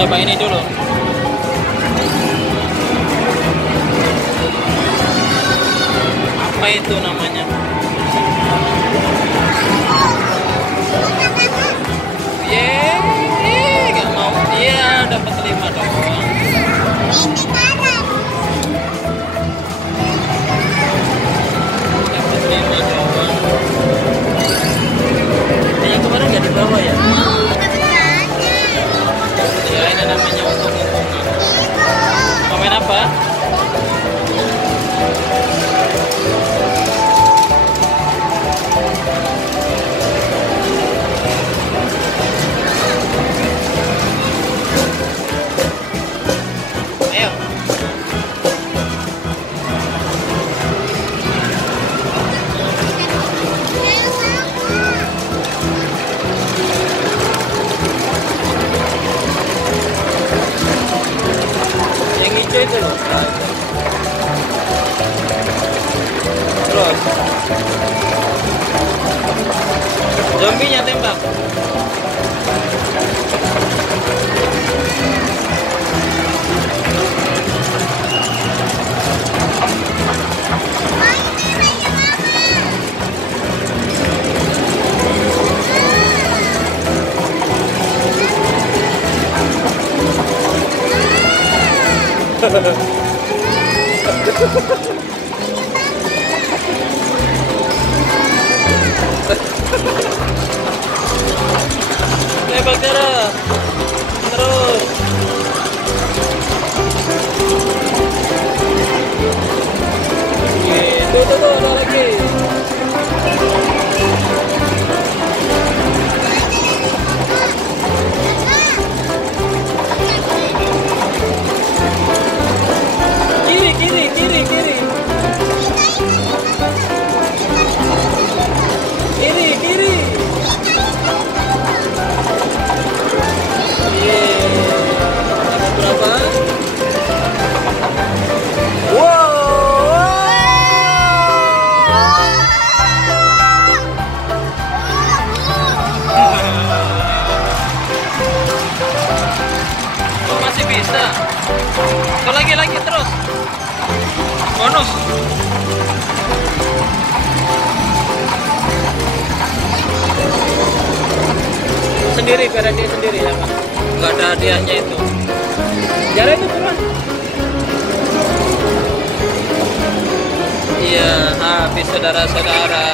Coba ini dulu. Apa itu namanya? Yeay, gak mau. Iya, dapat 5 doang. Dapat 5 doang. Yang kemarin nggak dibawa ya? Ya, ini namanya untung-untungan. Mau main apa? Ayo. Yang hijau itu loh. Terus zombinya tembak. Tembak terus. Terus. Tuh, ada lagi. Kiri. Kiri. Dapat berapa? Oh, masih bisa. Oh, lagi terus. Bonus. Sendiri, biar dia sendiri ya, Pak. Nggak ada hadiahnya itu. Jalan itu turun. Iya, habis saudara-saudara.